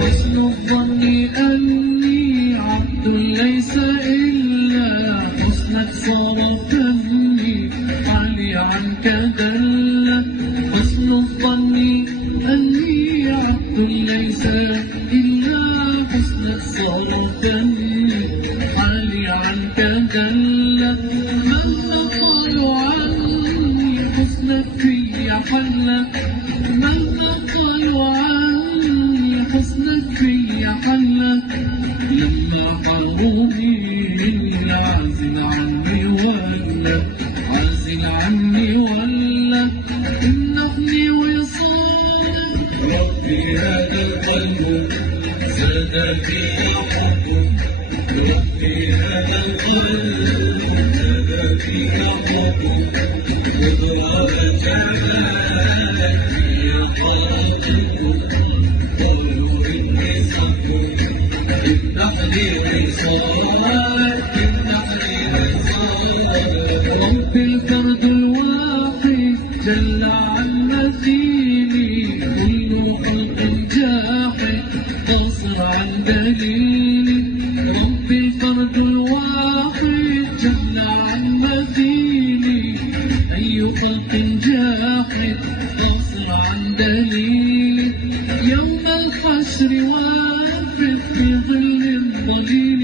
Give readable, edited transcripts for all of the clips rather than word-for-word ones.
حسن الظن أني عبد ليس إلا حسنك صار فهمي علي عنك دل. حسن الظن أني عبد ليس إلا حسنك صار فهمي علي عنك دل. مهما قالوا عني حسنك في حل، مهما قالوا عني حسنك في حل، لما حروني عازل عني ولا عازل عني ولا إن ابني وصال. ربي هذا القلب زاد في حبه، ربي هذا القلب زاد في حبه، وضرب جمالك في خاطره. قالوا إني صبر إنحني وصال، إنحني وصال. رب الفرد الواحد جل عن مثيلي، كل خلق جاحد قاصر عن دليلي. رب الفرد الواحد جل عن مثيلي، أي خلق جاحد قاصر عن دليلي. يوم الحشر واقف في ظل ظليل،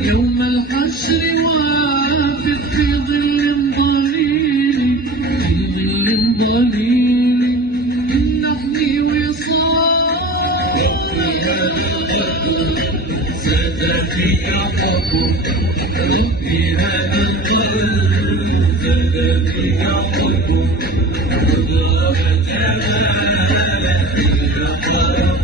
يوم الحشر واقف في ظل ظليل، في ظل ظليل. إن ابني وصال. ربي هذا القلب زاد في حبه، ربي هذا القلب زاد في حبه، وضرب جمالك في خاطره.